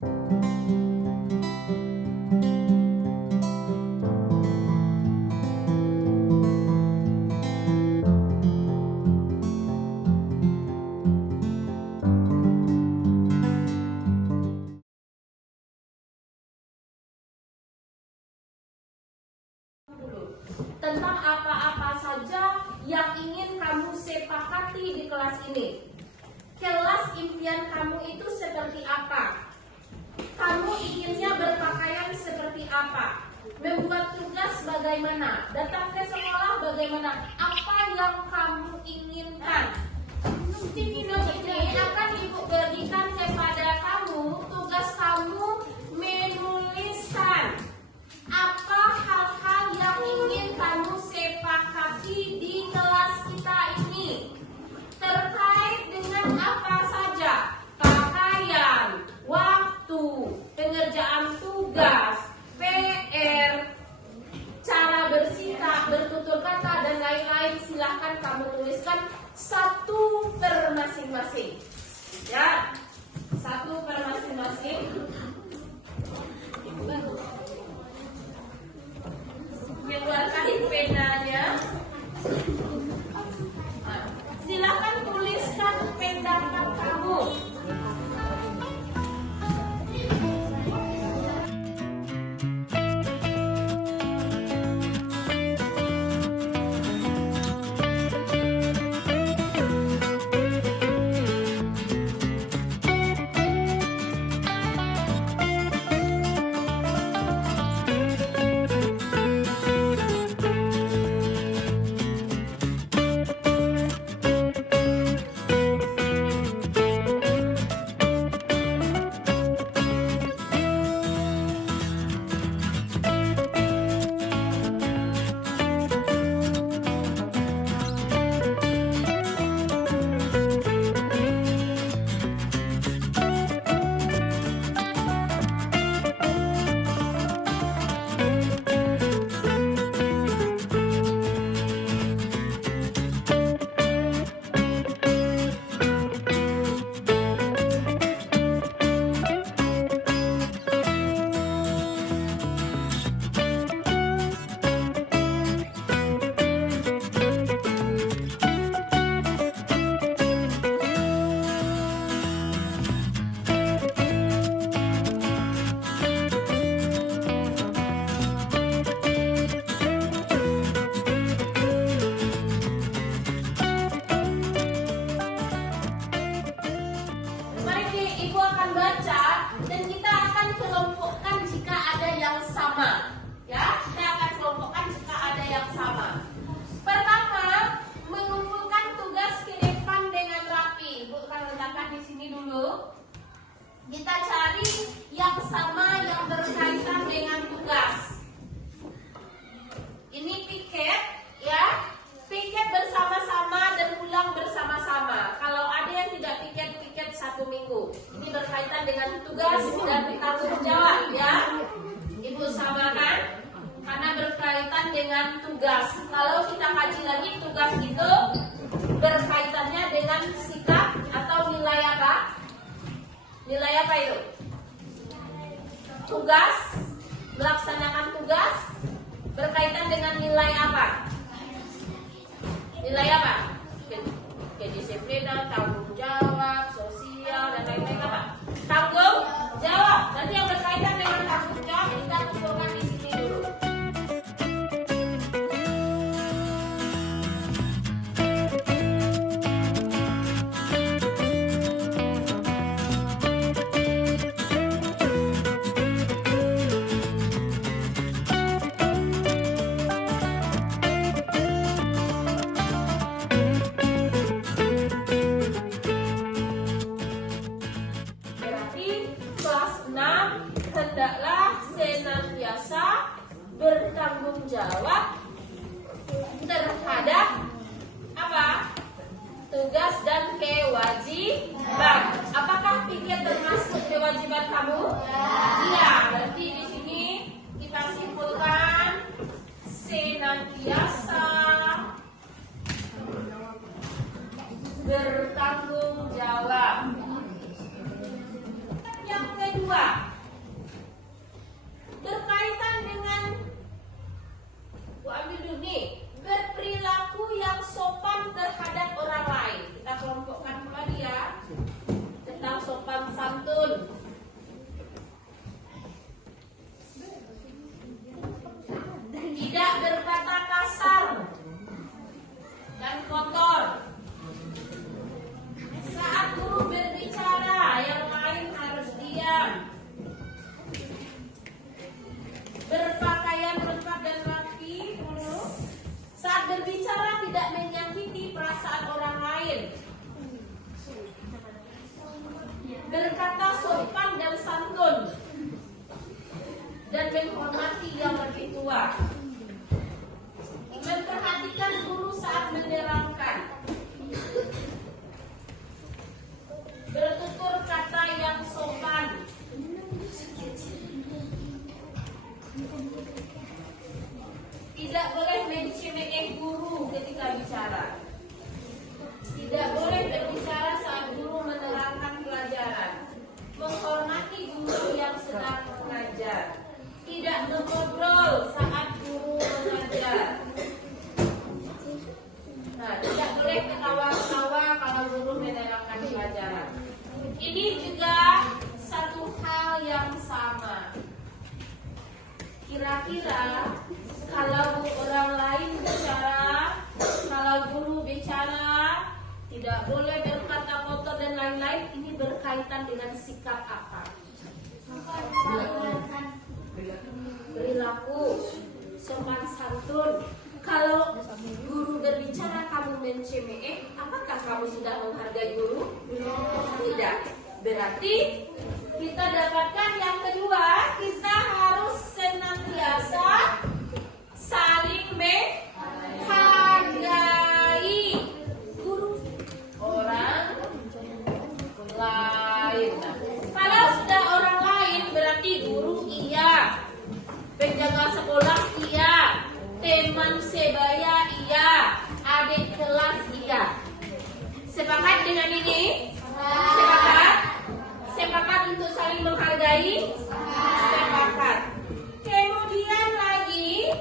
Tentang apa-apa saja yang ingin kamu sepakati di kelas ini. Kelas impian kamu itu seperti apa? Kamu inginnya berpakaian seperti apa? Membuat tugas bagaimana? Datang ke sekolah bagaimana? Apa yang kamu inginkan? Di video ini akan Ibu berikan kepada kamu tugas kamu menuliskan apa hal-hal yang ingin kamu sepakati di kelas kita ini. Terkait dengan apa saja? Pakaian, waktu, pengerjaan tugas, PR, cara bersikap, bertutur kata, dan lain-lain. Silahkan kamu tuliskan satu per masing-masing. Ya, satu per masing-masing. Keluarkan penanya. Silakan tuliskan pendapat kamu. Kita cari yang sama yang berkaitan dengan tugas. Ini piket, ya. Piket bersama-sama dan pulang bersama-sama. Kalau ada yang tidak piket 1 minggu. Ini berkaitan dengan tugas dan tanggung jawab, ya. Ibu samakan karena berkaitan dengan tugas. Kalau kita kaji lagi, tugas itu berkaitannya dengan sikap atau nilai apa? Nilai apa itu? Tugas, melaksanakan tugas berkaitan dengan nilai apa? Nilai apa? Kedisiplinan, tanggung jawab, sosial, dan lain-lain apa? Tanggung jawab. Nanti yang berkaitan dengan tanggung jawab kita kumpulkan di sini dulu. Hendaklah senantiasa bertanggung jawab terhadap apa? Tugas dan kewajiban. Apakah pikir termasuk kewajiban kamu? Iya. Berarti di sini kita simpulkan senantiasa bertanggung jawab. Yang kedua, kedua, berkaitan dengan ambil dulu nih, berperilaku yang sopan terhadap orang lain. Kita kelompokkan kembali ya, tentang sopan santun. Tidak berkata kasar dan kotor. Saat guru berbicara, yang lain harus diam. Berpakaian lengkap dan rapi. Saat berbicara tidak menyakiti perasaan orang lain. Berkata sopan dan santun. Dan menghormati yang lebih tua. Memperhatikan guru saat menerangkan. Bertutur kata yang sopan. Tidak boleh mencemooh guru ketika bicara. Tidak boleh berbicara saat guru menerangkan pelajaran. Menghormati guru yang sedang mengajar. Tidak mengobrol saat guru mengajar. Nah, tidak boleh ketawa-ketawa kalau guru menerangkan pelajaran. Ini juga satu hal yang sama. Kira-kira kalau orang lain bicara, kalau guru bicara, tidak boleh berkata kotor dan lain-lain, ini berkaitan dengan sikap apa? Perilaku, sopan santun. Kalau guru berbicara kamu mencemooh, apakah kamu sudah menghargai guru? Tidak. Berarti kita dapatkan yang kedua, kita harus senantiasa saling menghargai guru orang lain. Kalau sudah orang lain berarti guru iya, penjaga sekolah iya, teman sebaya iya, adik kelas iya. Sepakat dengan ini? Sepakat? Sepakat untuk saling menghargai? Sepakat. Kemudian lagi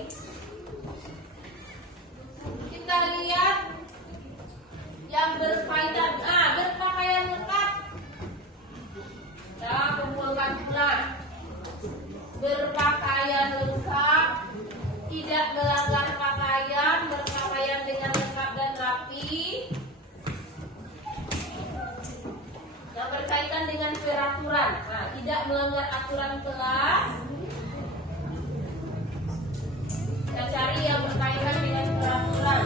kita lihat yang berkaitan berpakaian lengkap. Nah, kumpulkan pula. Berpakaian lengkap, tidak melanggar pakaian, berpakaian dengan lengkap dan rapi. Yang berkaitan dengan peraturan, tidak melanggar aturan kelas. Kita cari yang berkaitan dengan peraturan.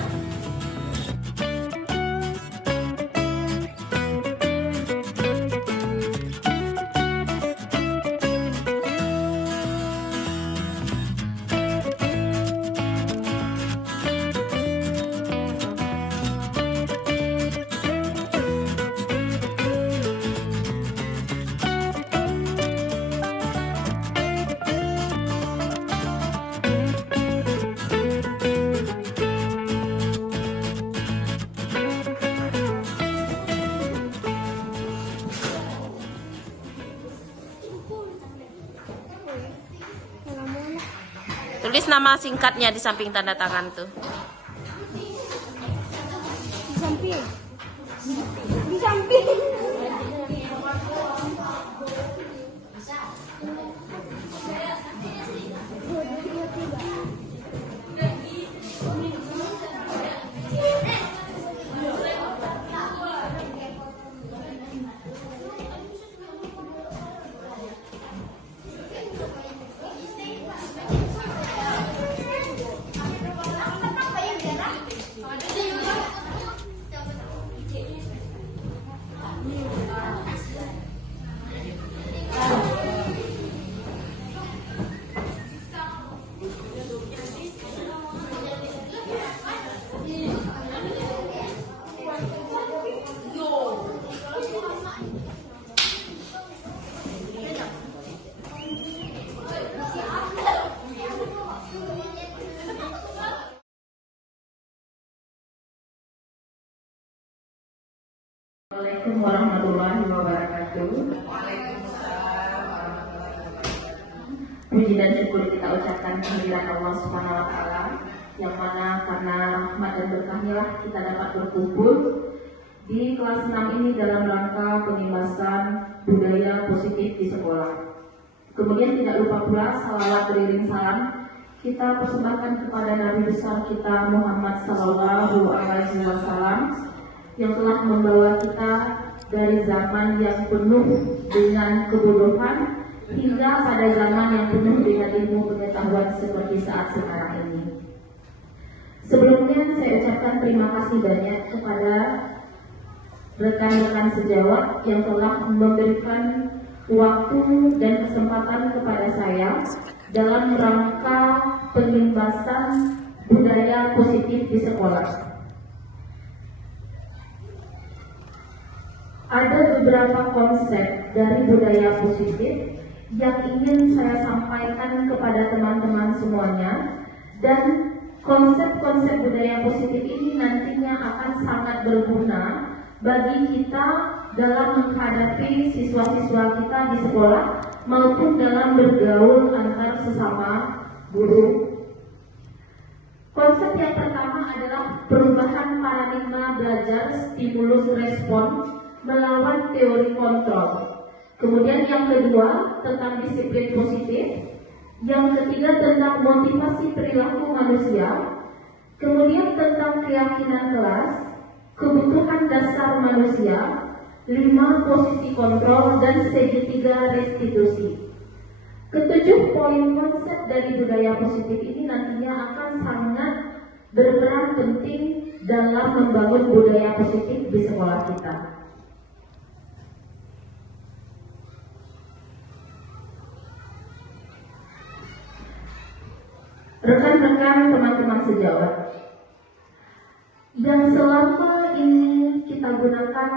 Tulis nama singkatnya di samping tanda tangan tuh. Di samping. Di samping. Assalamualaikum warahmatullahi wabarakatuh. Waalaikumsalam warahmatullahi Puji dan syukur kita ucapkan kehadirat Allah Subhanahu wa taala, yang mana karena rahmat dan berkahnya lah kita dapat berkumpul di kelas 6 ini dalam rangka pengemasan budaya positif di sekolah. Kemudian tidak lupa pula salawat beriring salam kita persembahkan kepada Nabi besar kita Muhammad Sallallahu Alaihi Wasallam yang telah membawa kita dari zaman yang penuh dengan kebodohan hingga pada zaman yang penuh dengan ilmu pengetahuan seperti saat sekarang ini. Sebelumnya saya ucapkan terima kasih banyak kepada rekan-rekan sejawat yang telah memberikan waktu dan kesempatan kepada saya dalam rangka pengembasan budaya positif di sekolah. Ada beberapa konsep dari budaya positif yang ingin saya sampaikan kepada teman-teman semuanya, dan konsep-konsep budaya positif ini nantinya akan sangat berguna bagi kita dalam menghadapi siswa-siswa kita di sekolah maupun dalam bergaul antar sesama guru. Konsep yang pertama adalah perubahan paradigma belajar stimulus respon melawan teori kontrol. Kemudian yang kedua tentang disiplin positif, yang ketiga tentang motivasi perilaku manusia, kemudian tentang keyakinan kelas, kebutuhan dasar manusia, 5 posisi kontrol, dan segitiga restitusi. Ketujuh poin konsep dari budaya positif ini nantinya akan sangat berperan penting dalam membangun budaya positif di sekolah kita. Rekan-rekan, teman-teman sejawat, yang selama ini kita gunakan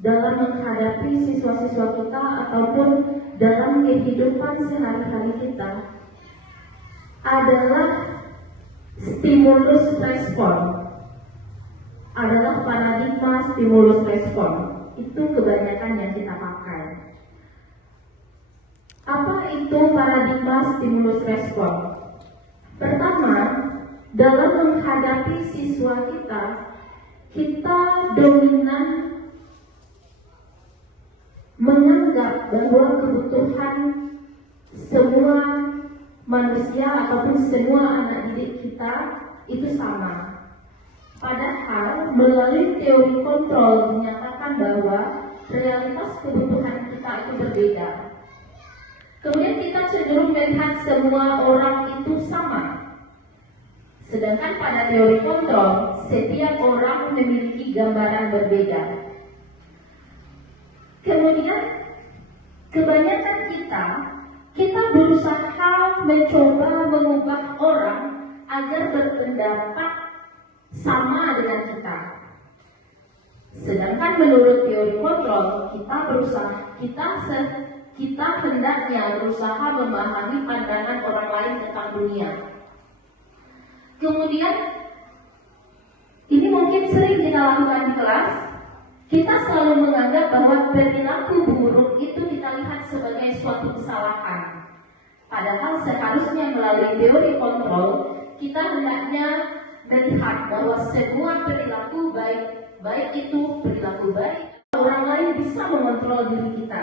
dalam menghadapi siswa-siswa kita ataupun dalam kehidupan sehari-hari kita adalah stimulus respon, adalah paradigma stimulus respon. Itu kebanyakan yang kita pakai. Apa itu paradigma stimulus respon? Pertama, dalam menghadapi siswa kita dominan menganggap bahwa kebutuhan semua manusia ataupun semua anak didik kita itu sama. Padahal melalui teori kontrol dinyatakan bahwa realitas kebutuhan kita itu berbeda. Kemudian kita cenderung melihat semua orang itu sama. Sedangkan pada teori kontrol, setiap orang memiliki gambaran berbeda. Kemudian, kebanyakan kita berusaha mencoba mengubah orang agar berpendapat sama dengan kita. Sedangkan menurut teori kontrol, kita hendaknya berusaha memahami pandangan orang lain tentang dunia. Kemudian, ini mungkin sering kita lakukan di kelas. Kita selalu menganggap bahwa perilaku buruk itu kita lihat sebagai suatu kesalahan. Padahal seharusnya melalui teori kontrol, kita hendaknya melihat bahwa semua perilaku baik itu perilaku baik, orang lain bisa mengontrol diri kita.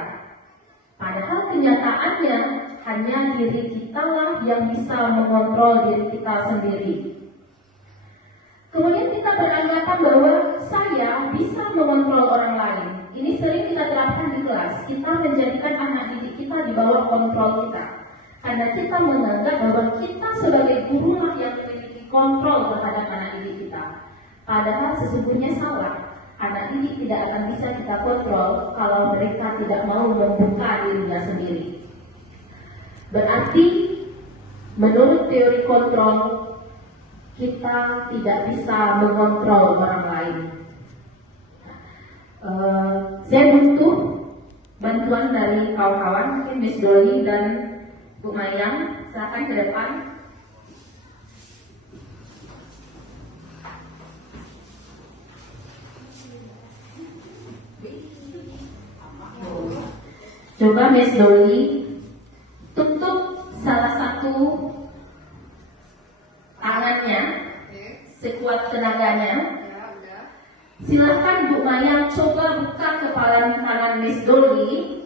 Padahal kenyataannya hanya diri kita lah yang bisa mengontrol diri kita sendiri. Kemudian kita beranggapan bahwa saya bisa mengontrol orang lain. Ini sering kita terapkan di kelas. Kita menjadikan anak didik kita di bawah kontrol kita. Karena kita menganggap bahwa kita sebagai guru lah yang memiliki kontrol terhadap anak didik kita. Padahal sesungguhnya salah. Anak didik tidak akan bisa kita kontrol kalau mereka tidak mau membuka dirinya sendiri. Berarti menurut teori kontrol, kita tidak bisa mengontrol orang lain. Saya butuh bantuan dari kawan-kawan, mungkin Miss Dolly dan Bu Mayang. Silakan ke depan. Coba Miss Dolly tutup kepalanya. Silahkan Bu Maya coba buka kepala tangan Miss Dolly.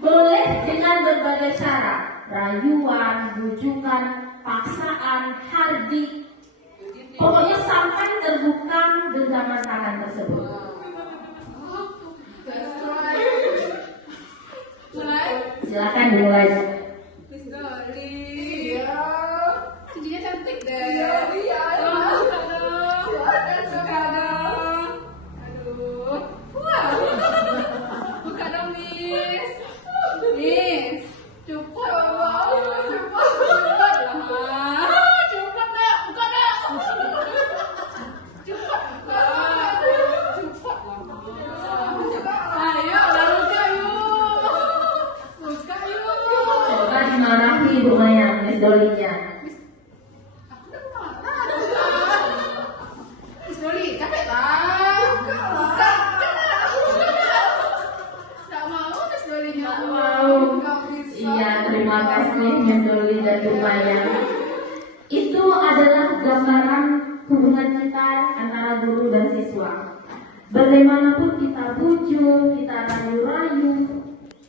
Boleh dengan berbagai cara, rayuan, bujukan, paksaan, hardik. Pokoknya sampai terbuka genggaman tangan tersebut. Silakan dimulai. Miss Dolly. Iya. Cincinnya cantik deh. Iya. Buka dong. Aduh. Wow. Buka dong, Miss. Miss. Cepat. Cepat lah. Cepat dah. Buka dah. Cepat. Cepat lah. Ayo, lalu buka yuk. Coba dimarahi Bu Maya, Miss Dolly-nya. Miss Dolly, capek lah. Buka. Tak mau Miss Dolly-nya. Tak mau. Nggak bisa. Iya, terima kasih Miss Dolly dan Bu Maya. Itu adalah gambaran hubungan kita antara guru dan siswa. Bagaimanapun kita bujuk, kita rayu-rayu,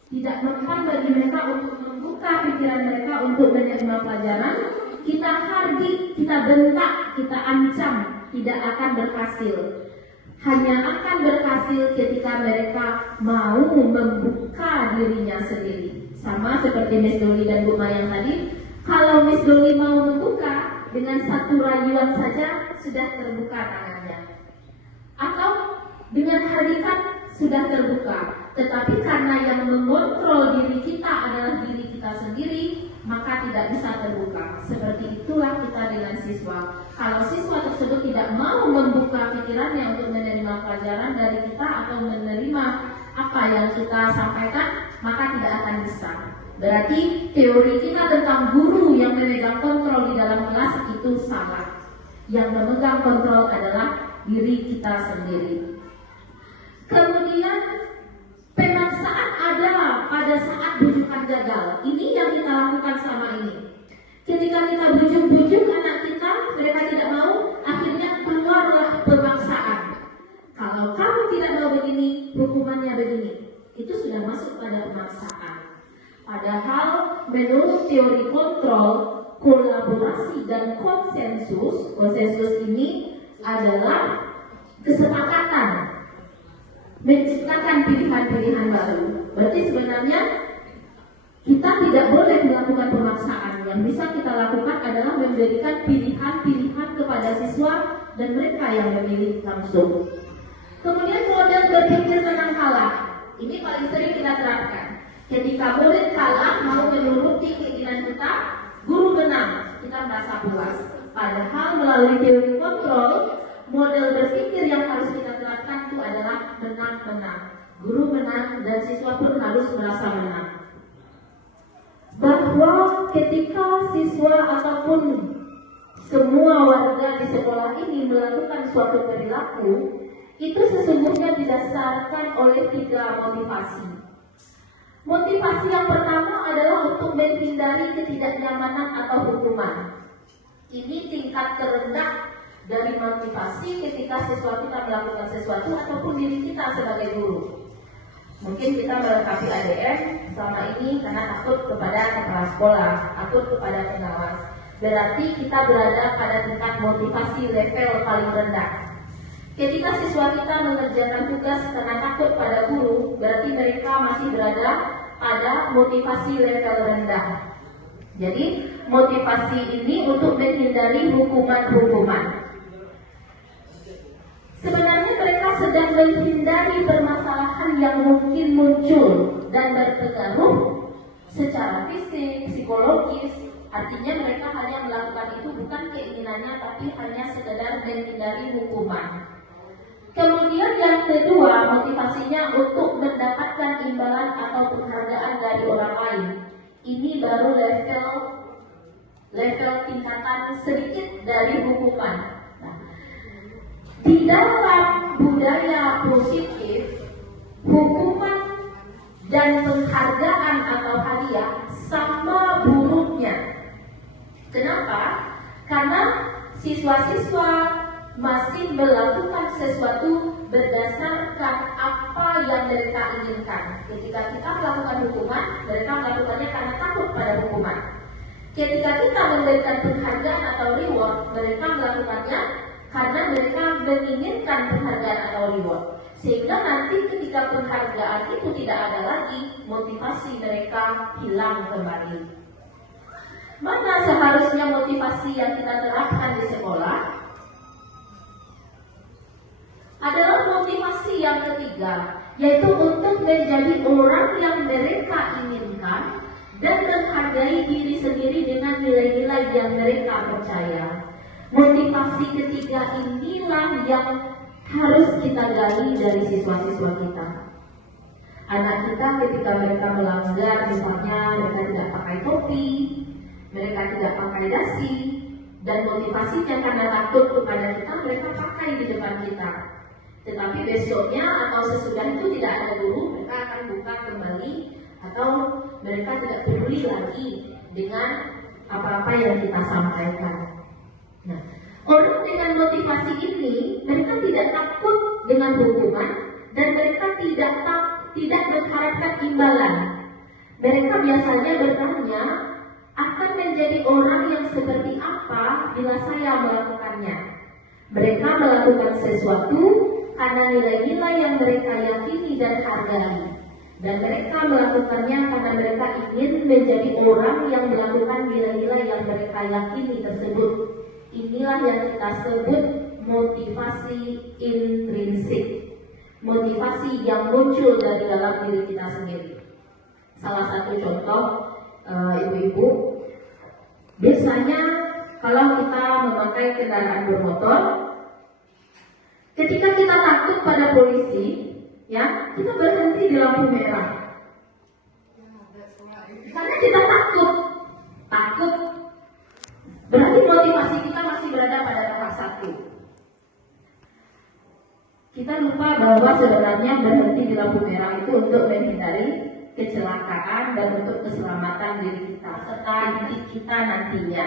tidak mempan bagi mereka untuk membuka pikiran mereka untuk menerima pelajaran, kita hardik, kita bentak, kita ancam, tidak akan berhasil. Hanya akan berhasil ketika mereka mau membuka dirinya sendiri. Sama seperti Miss Dolly dan Bu Maya tadi, kalau Miss Dolly mau membuka, dengan satu rayuan saja sudah terbuka tangannya. Atau dengan hadikan sudah terbuka. Tetapi karena yang mengontrol diri kita adalah diri kita sendiri, maka tidak bisa terbuka. Seperti itulah kita dengan siswa. Kalau siswa tersebut tidak mau membuka pikirannya untuk menerima pelajaran dari kita atau menerima apa yang kita sampaikan, maka tidak akan bisa. Berarti teori kita tentang guru yang memegang kontrol di dalam kelas itu salah. Yang memegang kontrol adalah diri kita sendiri. Kemudian pemaksaan ada pada saat bujukan gagal. Ini yang kita lakukan selama ini. Ketika kita bujuk-bujuk anak kita, mereka tidak mau, akhirnya keluarlah pemaksaan. Kalau kamu tidak mau begini, hukumannya begini. Itu sudah masuk pada pemaksaan. Padahal menurut teori kontrol, kolaborasi dan konsensus ini adalah kesepakatan menciptakan pilihan-pilihan baru. Berarti sebenarnya kita tidak boleh melakukan pemaksaan. Yang bisa kita lakukan adalah memberikan pilihan-pilihan kepada siswa dan mereka yang memilih langsung. Kemudian model berpikir menang kalah. Ini paling sering kita terapkan. Ketika murid kalah mau menuruti keinginan kita, guru menang, kita merasa puas. Padahal melalui teori kontrol, model berpikir yang harus kita terapkan itu adalah menang-menang. Guru menang dan siswa pun harus merasa menang. Bahwa ketika siswa ataupun semua warga di sekolah ini melakukan suatu perilaku, itu sesungguhnya didasarkan oleh 3 motivasi. Motivasi yang pertama adalah untuk menghindari ketidaknyamanan atau hukuman. Ini tingkat terendah dari motivasi ketika siswa kita melakukan sesuatu ataupun diri kita sebagai guru. Mungkin kita melengkapi ADM selama ini karena takut kepada kepala sekolah, takut kepada pengawas. Berarti kita berada pada tingkat motivasi level paling rendah. Ketika siswa kita mengerjakan tugas karena takut pada guru, berarti mereka masih berada pada motivasi level rendah. Jadi motivasi ini untuk menghindari hukuman-hukuman. Sebenarnya mereka sedang menghindari permasalahan yang mungkin muncul dan berpengaruh secara fisik, psikologis. Artinya mereka hanya melakukan itu bukan keinginannya, tapi hanya sekedar menghindari hukuman. Kemudian yang kedua, motivasinya untuk mendapatkan imbalan atau penghargaan dari orang lain. Ini baru level tingkatan sedikit dari hukuman. Nah, di dalam budaya positif, hukuman dan penghargaan atau hadiah sama buruknya. Kenapa? Karena siswa-siswa masih melakukan sesuatu berdasarkan apa yang mereka inginkan. Ketika kita melakukan hukuman, mereka melakukannya karena takut pada hukuman. Ketika kita memberikan penghargaan atau reward, mereka melakukannya karena mereka menginginkan penghargaan atau reward. Sehingga nanti ketika penghargaan itu tidak ada lagi, motivasi mereka hilang kembali. Mana seharusnya motivasi yang kita terapkan di sekolah? Adalah motivasi yang ketiga, yaitu untuk menjadi orang yang mereka inginkan dan menghargai diri sendiri dengan nilai-nilai yang mereka percaya. Motivasi ketiga inilah yang harus kita gali dari siswa-siswa kita. Anak kita ketika mereka melanggar, misalnya mereka tidak pakai topi, mereka tidak pakai dasi, dan motivasinya karena takut kepada kita, mereka pakai di depan kita. Tetapi besoknya atau sesudah itu tidak ada guru, mereka akan buka kembali atau mereka tidak peduli lagi dengan apa-apa yang kita sampaikan. Nah, orang dengan motivasi ini, mereka tidak takut dengan hukuman dan mereka tidak mengharapkan imbalan. Mereka biasanya bertanya, akan menjadi orang yang seperti apa bila saya melakukannya. Mereka melakukan sesuatu karena nilai-nilai yang mereka yakini dan hargai. Dan mereka melakukannya karena mereka ingin menjadi orang yang melakukan nilai-nilai yang mereka yakini tersebut. Inilah yang kita sebut motivasi intrinsik. Motivasi yang muncul dari dalam diri kita sendiri. Salah satu contoh, ibu-ibu, biasanya kalau kita memakai kendaraan bermotor, ketika kita takut pada polisi, ya, kita berhenti di lampu merah. Karena kita takut. Berarti motivasi kita masih berada pada tahap 1. Kita lupa bahwa sebenarnya berhenti di lampu merah itu untuk menghindari kecelakaan dan untuk keselamatan diri kita serta diri kita nantinya.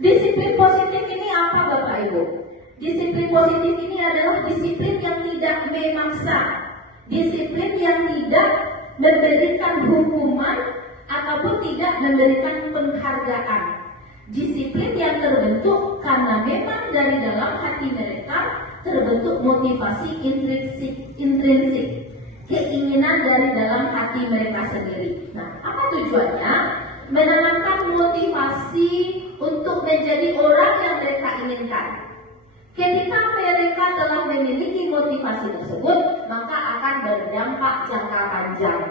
Disiplin positif ini apa, Bapak Ibu? Disiplin positif ini adalah disiplin yang tidak memaksa, disiplin yang tidak memberikan hukuman ataupun tidak memberikan penghargaan. Disiplin yang terbentuk karena memang dari dalam hati mereka terbentuk motivasi intrinsik, keinginan dari dalam hati mereka sendiri. Nah, apa tujuannya? Menanamkan motivasi untuk menjadi orang yang mereka inginkan. Ketika mereka telah memiliki motivasi tersebut, maka akan berdampak jangka panjang.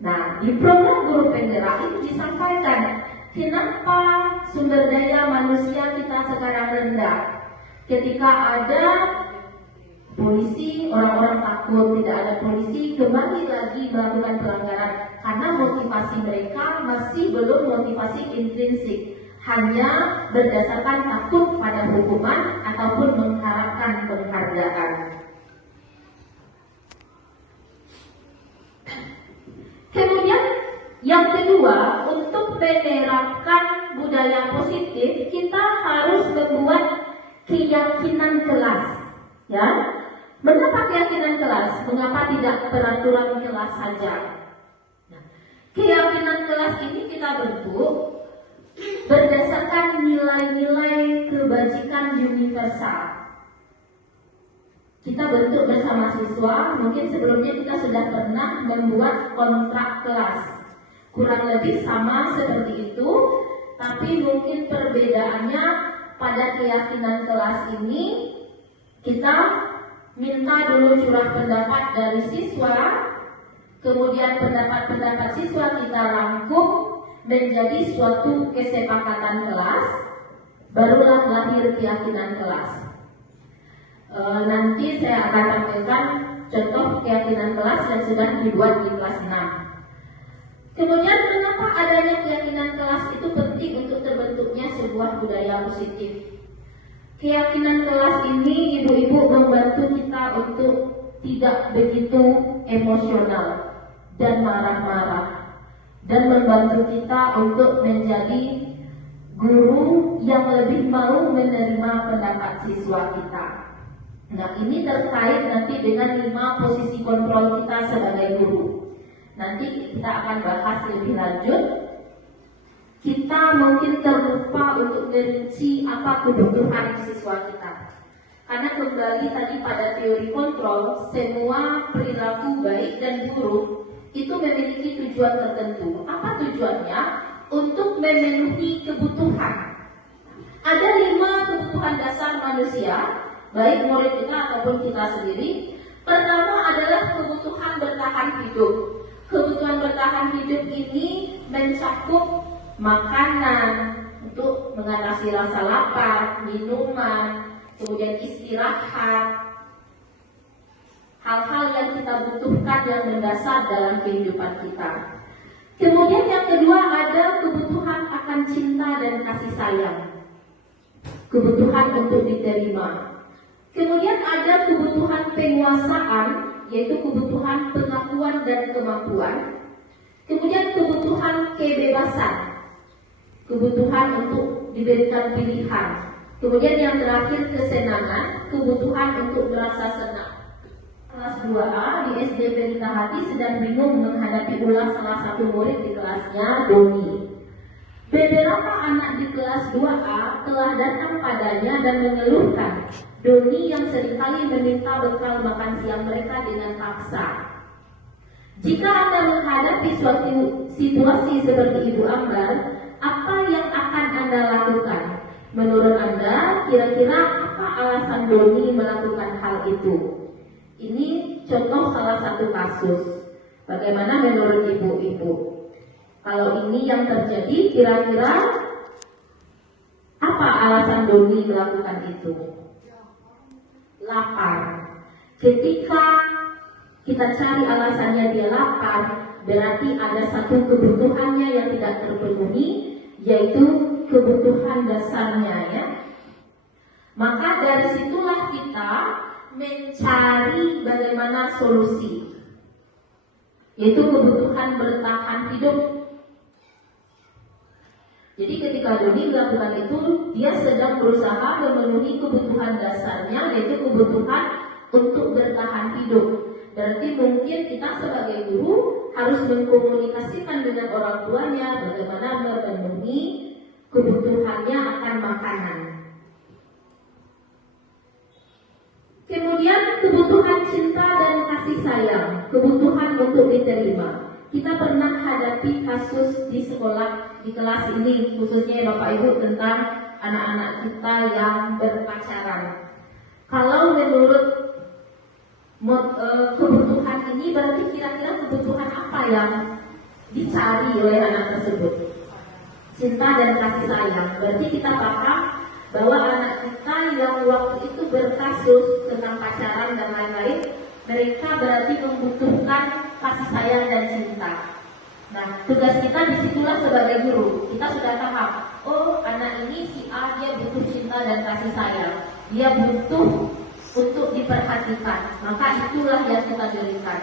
Nah, di program Guru Penggerak itu disampaikan kenapa sumber daya manusia kita sekarang rendah. Ketika ada polisi, orang-orang takut, tidak ada polisi, kembali lagi melakukan pelanggaran karena motivasi mereka masih belum motivasi intrinsik, hanya berdasarkan takut pada hukuman ataupun mengharapkan penghargaan. Kemudian yang kedua, untuk menerapkan budaya positif, kita harus membuat keyakinan kelas. Ya, mengapa keyakinan kelas? Mengapa tidak peraturan kelas saja? Nah, keyakinan kelas ini kita bentuk berdasarkan nilai-nilai kebajikan universal. Kita bentuk bersama siswa, mungkin sebelumnya kita sudah pernah membuat kontrak kelas. Kurang lebih sama seperti itu, tapi mungkin perbedaannya pada keyakinan kelas ini, kita minta dulu curah pendapat dari siswa, kemudian pendapat-pendapat siswa kita rangkum menjadi suatu kesepakatan kelas, barulah lahir keyakinan kelas. Nanti saya akan tampilkan contoh keyakinan kelas yang sudah dibuat di kelas 6. Kemudian mengapa adanya keyakinan kelas itu penting untuk terbentuknya sebuah budaya positif? Keyakinan kelas ini ibu-ibu membantu kita untuk tidak begitu emosional dan marah-marah, dan membantu kita untuk menjadi guru yang lebih mau menerima pendapat siswa kita. Nah, ini terkait nanti dengan 5 posisi kontrol kita sebagai guru. Nanti kita akan bahas lebih lanjut. Kita mungkin terlupa untuk merinci apa kebutuhan siswa kita. Karena kembali tadi pada teori kontrol, semua perilaku baik dan buruk itu memiliki tujuan tertentu. Apa tujuannya? Untuk memenuhi kebutuhan. Ada 5 kebutuhan dasar manusia, baik murid kita ataupun kita sendiri. Pertama adalah kebutuhan bertahan hidup. Kebutuhan bertahan hidup ini mencakup makanan untuk mengatasi rasa lapar, minuman, kemudian istirahat, hal-hal yang kita butuhkan yang mendasar dalam kehidupan kita. Kemudian yang kedua ada kebutuhan akan cinta dan kasih sayang, kebutuhan untuk diterima. Kemudian ada kebutuhan penguasaan, yaitu kebutuhan pengakuan dan kemampuan. Kemudian kebutuhan kebebasan, kebutuhan untuk diberikan pilihan. Kemudian yang terakhir kesenangan, kebutuhan untuk merasa senang. Kelas 2A di SD Pelita Hati sedang bingung menghadapi ulah salah satu murid di kelasnya, Doni. Beberapa anak di kelas 2A telah datang padanya dan mengeluhkan Doni yang seringkali meminta bekal makan siang mereka dengan paksa. Jika Anda menghadapi suatu situasi seperti Ibu Ambar, apa yang akan Anda lakukan? Menurut Anda, kira-kira apa alasan Doni melakukan hal itu? Ini contoh salah satu kasus. Bagaimana menurut ibu-ibu? Kalau ini yang terjadi, kira-kira apa alasan Doni melakukan itu? Lapar. Ketika kita cari alasannya dia lapar, berarti ada satu kebutuhannya yang tidak terpenuhi, yaitu kebutuhan dasarnya, ya. Maka dari situlah kita mencari bagaimana solusi, yaitu kebutuhan bertahan hidup. Jadi ketika Doni melakukan itu, dia sedang berusaha memenuhi kebutuhan dasarnya, yaitu kebutuhan untuk bertahan hidup. Berarti mungkin kita sebagai guru harus mengkomunikasikan dengan orang tuanya bagaimana memenuhi kebutuhannya akan makanan. Kemudian kebutuhan cinta dan kasih sayang, kebutuhan untuk diterima. Kita pernah hadapi kasus di sekolah, di kelas ini, khususnya Bapak Ibu, tentang anak-anak kita yang berpacaran. Kalau menurut kebutuhan ini, berarti kira-kira kebutuhan apa yang dicari oleh anak tersebut? Cinta dan kasih sayang. Berarti kita paham bahwa anak kita yang waktu itu berkasus tentang pacaran dan lain-lain, mereka berarti membutuhkan kasih sayang dan cinta. Nah, tugas kita disitulah sebagai guru. Kita sudah paham, oh anak ini si A, dia butuh cinta dan kasih sayang, dia butuh untuk diperhatikan. Maka itulah yang kita berikan.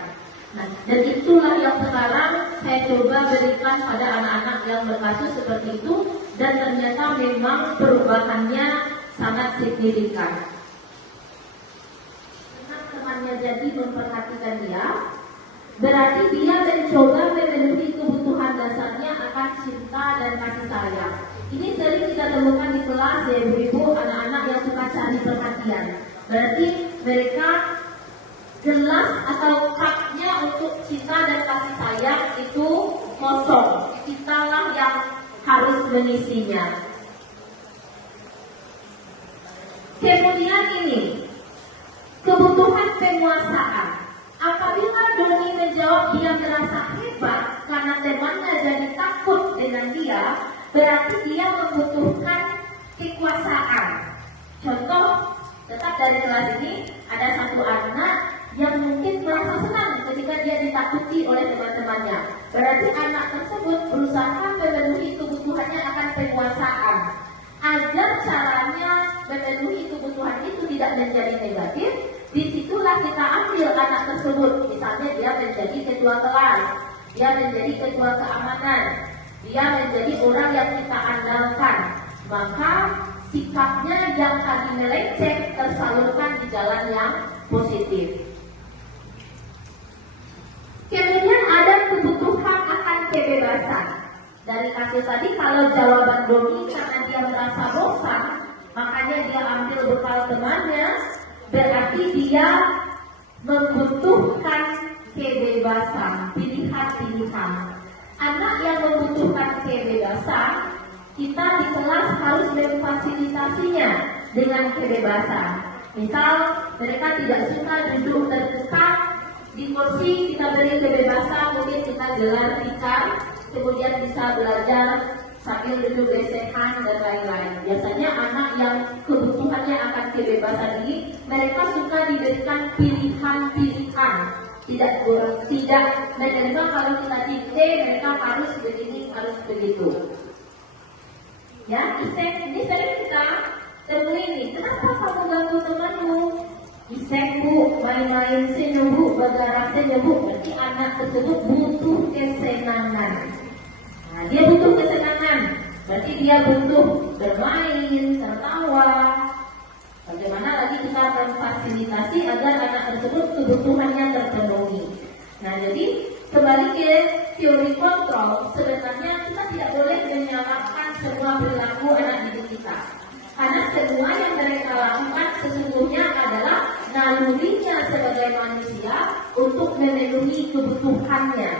Nah, dan itulah yang sekarang saya coba berikan pada anak-anak yang berkasus seperti itu, dan ternyata memang perubahannya sangat signifikan. Karena temannya jadi memperhatikan dia, berarti dia mencoba memenuhi kebutuhan dasarnya akan cinta dan kasih sayang. Ini sering kita temukan di kelas ya ibu-ibu, anak-anak yang suka cari perhatian. Berarti mereka gelas atau cupnya untuk cinta dan kasih sayang itu kosong. Kitalah yang harus mengisinya. Kemudian ini kebutuhan penguasaan. Apabila Doni menjawab dia merasa hebat karena temannya jadi takut dengan dia, berarti dia membutuhkan kekuasaan. Contoh, tetap dari kelas ini ada satu anak yang mungkin merasa senang ketika dia ditakuti oleh teman-temannya. Berarti anak tersebut berusaha memenuhi kebutuhannya akan penguasaan. Agar caranya memenuhi kebutuhan itu tidak menjadi negatif, disitulah kita ambil anak tersebut. Misalnya dia menjadi ketua kelas, dia menjadi ketua keamanan, dia menjadi orang yang kita andalkan. maka sikapnya yang tadi melenceng tersalurkan di jalan yang positif. Kemudian ada kebutuhan akan kebebasan. Dari kasus tadi, kalau jawaban Doni karena dia merasa bosan, makanya dia ambil bekal temannya, berarti dia membutuhkan kebebasan, pilihan-pilihan. Anak yang membutuhkan kebebasan, kita di kelas harus memfasilitasinya dengan kebebasan. Misal, mereka tidak suka duduk terdekat di kursi, kita beri kebebasan, mungkin kita gelar tikar, kemudian bisa belajar sambil duduk lesehan dan lain-lain. Biasanya anak yang kebutuhannya akan kebebasan ini, mereka suka diberikan pilihan-pilihan. Tidak menerima kalau kita dikte, mereka harus begini, harus begitu. Ya, ini sering kita temui nih, kenapa kamu ganggu temanmu? Isek bu, main-main senyum bergerak senyum, berarti anak tersebut butuh kesenangan. Nah, dia butuh kesenangan, berarti dia butuh bermain, tertawa. Bagaimana lagi kita memfasilitasi agar anak tersebut kebutuhannya terpenuhi. Nah, jadi kembali ke teori kontrol, sebenarnya kita tidak boleh menyalahkan semua perilaku anak didik kita. Karena semua yang mereka lakukan sesungguhnya adalah nalurinya sebagai manusia untuk memenuhi kebutuhannya.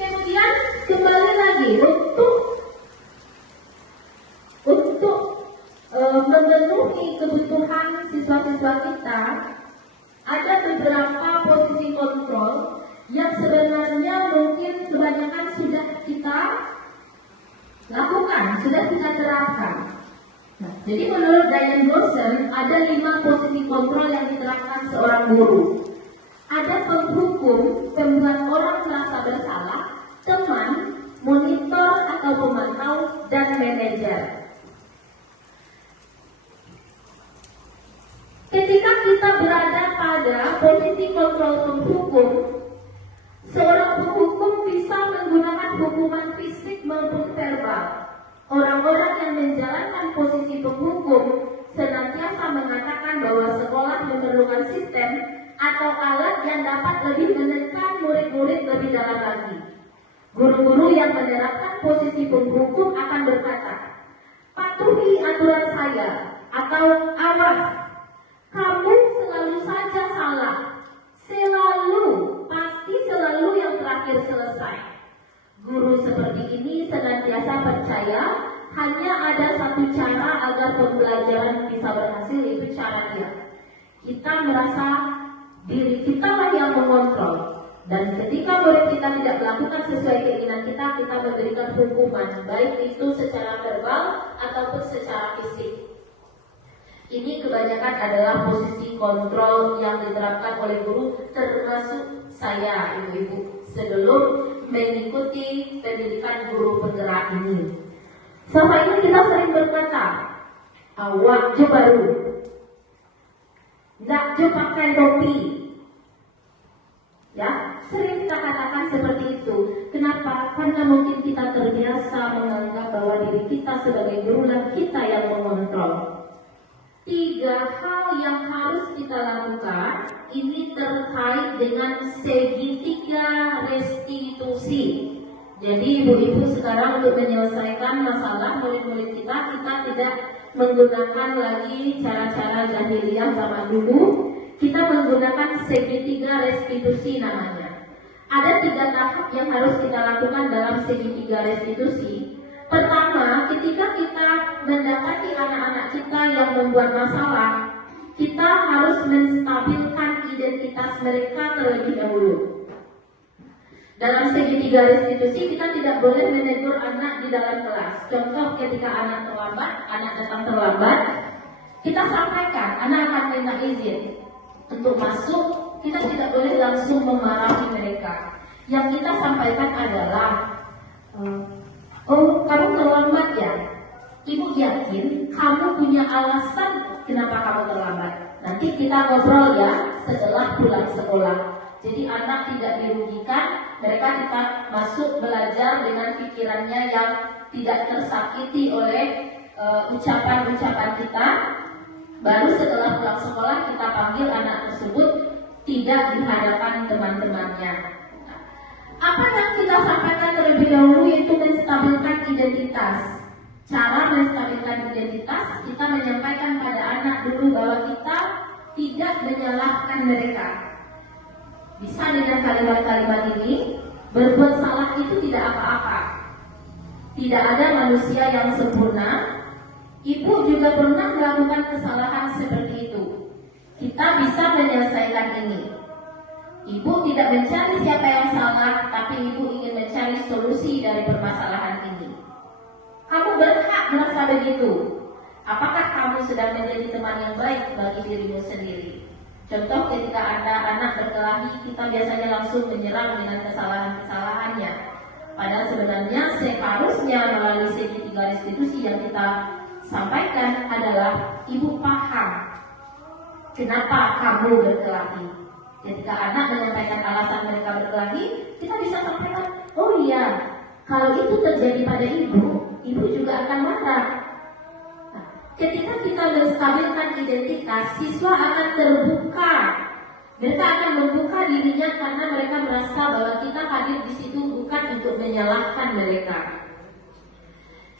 Kemudian kembali lagi untuk memenuhi kebutuhan siswa-siswa kita, ada beberapa posisi kontrol yang sebenarnya mungkin kebanyakan sudah kita lakukan, sudah kita terapkan. Nah, jadi menurut Diane Dawson ada 5 posisi kontrol yang diterapkan seorang guru. Ada penghukum, pembuat orang merasa bersalah, teman, monitor atau pemantau, dan manajer. Ketika kita berada pada posisi kontrol penghukum, seorang penghukum bisa menggunakan hukuman fisik maupun verbal. Orang-orang yang menjalankan posisi penghukum senantiasa mengatakan bahwa sekolah memerlukan sistem atau alat yang dapat lebih menekan murid-murid lebih dalam lagi. Guru-guru yang menerapkan posisi penghukum akan berkata, patuhi aturan saya, atau awas, kamu selalu saja salah, pasti selalu yang terakhir selesai. Guru seperti ini senantiasa percaya hanya ada satu cara agar pembelajaran bisa berhasil, yaitu cara dia. Kita merasa diri kita lah yang mengontrol, dan ketika murid kita tidak melakukan sesuai keinginan kita, kita memberikan hukuman, baik itu secara verbal ataupun secara fisik. Ini kebanyakan adalah posisi kontrol yang diterapkan oleh guru, termasuk saya, ibu-ibu, sebelum mengikuti pendidikan guru penggerak ini. Selama ini kita sering berkata, awak jo baru, ndak jo pakai topi. Ya, sering kita katakan seperti itu. Kenapa? Karena mungkin kita terbiasa menganggap bahwa diri kita sebagai guru dan kita yang mengontrol. 3 hal yang harus kita lakukan ini terkait dengan segitiga restitusi. Jadi ibu-ibu sekarang untuk menyelesaikan masalah murid-murid kita tidak menggunakan lagi cara-cara jahiliyah zaman dulu. Kita menggunakan segitiga restitusi namanya. Ada 3 tahap yang harus kita lakukan dalam segitiga restitusi. Pertama, ketika kita mendapati anak-anak kita yang membuat masalah, kita harus menstabilkan identitas mereka terlebih dahulu. Dalam segitiga restitusi, kita tidak boleh menegur anak di dalam kelas. Contoh, ketika anak datang terlambat, kita sampaikan, anak akan minta izin untuk masuk. Kita tidak boleh langsung memarahi mereka. Yang kita sampaikan adalah, oh, kamu terlambat ya? Ibu yakin kamu punya alasan kenapa kamu terlambat. Nanti kita ngobrol ya setelah pulang sekolah. Jadi anak tidak dirugikan, mereka tetap masuk belajar dengan pikirannya yang tidak tersakiti oleh ucapan-ucapan kita. Baru setelah pulang sekolah kita panggil anak tersebut tidak di hadapan teman-temannya. Apa yang kita sampaikan terlebih dahulu itu menstabilkan identitas. Cara menstabilkan identitas, kita menyampaikan pada anak dulu bahwa kita tidak menyalahkan mereka. Bisa dengan kalimat-kalimat ini, berbuat salah itu tidak apa-apa. Tidak ada manusia yang sempurna. Ibu juga pernah melakukan kesalahan seperti itu. Kita bisa menyelesaikan ini. Ibu tidak mencari siapa yang salah, tapi ibu ingin mencari solusi dari permasalahan ini. Kamu berhak merasa begitu. Apakah kamu sedang menjadi teman yang baik bagi dirimu sendiri? Contoh ketika Anda anak berkelahi, kita biasanya langsung menyerang dengan kesalahan-kesalahannya. Padahal sebenarnya seharusnya melalui segitiga restitusi yang kita sampaikan adalah ibu paham kenapa kamu berkelahi. Ketika anak menyampaikan alasan mereka berkelahi, kita bisa sampaikan, oh iya, kalau itu terjadi pada ibu juga akan marah. Nah, ketika kita menstabilkan identitas, siswa akan terbuka. Mereka akan membuka dirinya karena mereka merasa bahwa kita hadir di situ bukan untuk menyalahkan mereka.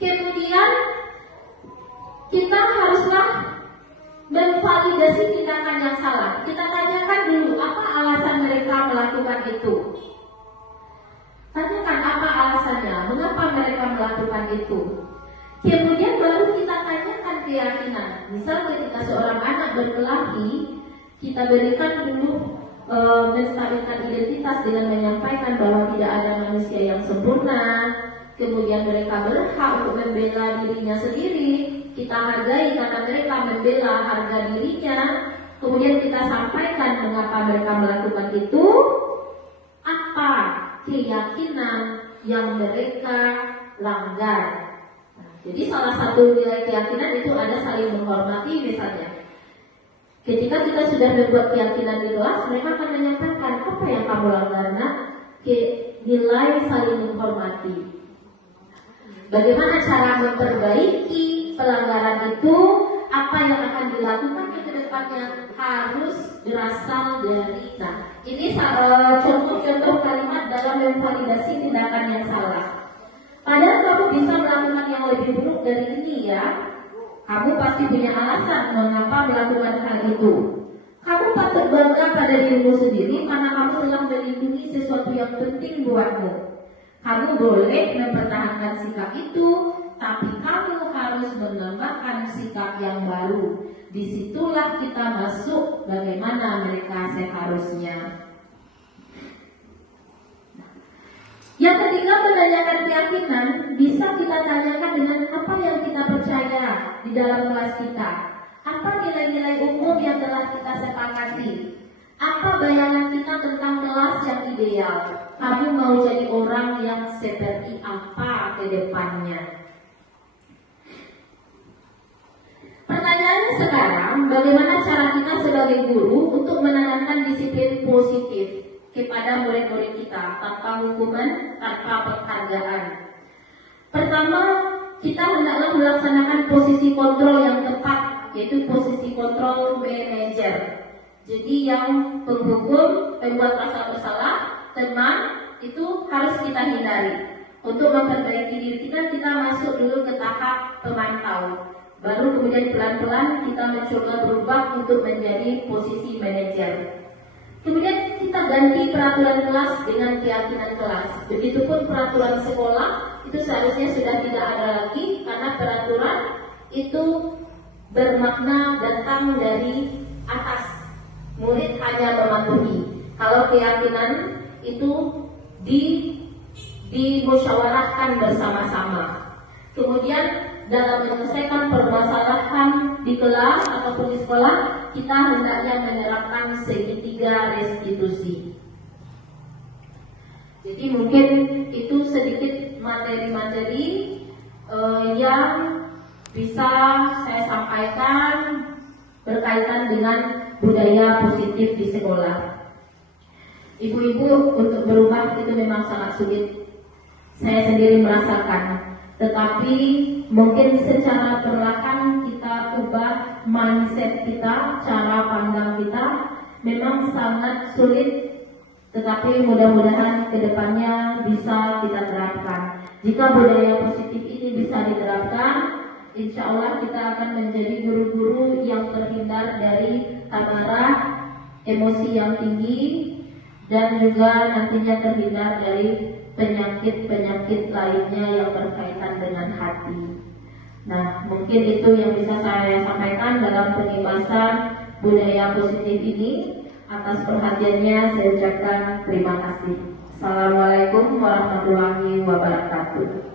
Kemudian kita haruslah memvalidasi tindakan yang salah. Kita tanyakan dulu apa alasan mereka melakukan itu. Tanyakan apa alasannya, mengapa mereka melakukan itu. Kemudian baru kita tanyakan keyakinan. Misal ketika seorang anak berkelahi, kita berikan dulu menstabilkan identitas dengan menyampaikan bahwa tidak ada manusia yang sempurna. Kemudian mereka berhak untuk membela dirinya sendiri. Kita hargai karena mereka membela harga dirinya. Kemudian kita sampaikan mengapa mereka melakukan itu, apa keyakinan yang mereka langgar. Nah, jadi salah satu nilai keyakinan itu ada saling menghormati misalnya. Ketika kita sudah membuat keyakinan di kelas, mereka akan menyampaikan apa yang kamu langgar, nak? Nilai saling menghormati. Bagaimana cara memperbaiki pelanggaran itu? Apa yang akan dilakukan ke depannya harus berasal dari. Nah, ini contoh-contoh kalimat dalam memvalidasi tindakan yang salah. Padahal kamu bisa melakukan yang lebih buruk dari ini ya. Kamu pasti punya alasan mengapa melakukan hal itu. Kamu patut bangga pada dirimu sendiri karena kamu telah melindungi sesuatu yang penting buatmu. Kamu boleh mempertahankan sikap itu, tapi kamu harus mengembangkan sikap yang baru. Disitulah kita masuk bagaimana mereka seharusnya. Yang ketiga, menanyakan keyakinan bisa kita tanyakan dengan apa yang kita percaya di dalam kelas kita. Apa nilai-nilai umum yang telah kita sepakati? Apa bayangan kita tentang kelas yang ideal? Kamu mau jadi orang yang seperti apa ke depannya? Pertanyaannya sekarang, bagaimana cara kita sebagai guru untuk menanamkan disiplin positif kepada murid-murid kita tanpa hukuman, tanpa penghargaan? Pertama, kita hendaklah melaksanakan posisi kontrol yang tepat, yaitu posisi kontrol manajer. Jadi yang penghukum, pembuat rasa bersalah, teman, itu harus kita hindari. Untuk memperbaiki diri kita masuk dulu ke tahap pemantau. Baru kemudian pelan-pelan kita mencoba berubah untuk menjadi posisi manajer. Kemudian kita ganti peraturan kelas dengan keyakinan kelas. Begitupun peraturan sekolah itu seharusnya sudah tidak ada lagi, karena peraturan itu bermakna datang dari atas. Murid hanya mematuhi. Kalau keyakinan itu dimusyawarahkan bersama-sama. Kemudian dalam menyelesaikan permasalahan di kelas ataupun di sekolah, kita hendaknya menerapkan segitiga restitusi. Jadi mungkin itu sedikit materi-materi yang bisa saya sampaikan berkaitan dengan budaya positif di sekolah. ibu-ibu untuk berubah itu memang sangat sulit. Saya sendiri merasakan. Tetapi mungkin secara perlahan kita ubah mindset kita, cara pandang kita memang sangat sulit. Tetapi mudah-mudahan kedepannya bisa kita terapkan. Jika budaya positif ini bisa diterapkan, insya Allah kita akan menjadi guru-guru yang terhindar dari amarah, emosi yang tinggi, dan juga nantinya terhindar dari penyakit-penyakit lainnya yang berkaitan dengan hati. Nah, mungkin itu yang bisa saya sampaikan dalam pengibasan budaya positif ini. Atas perhatiannya saya ucapkan terima kasih. Assalamualaikum warahmatullahi wabarakatuh.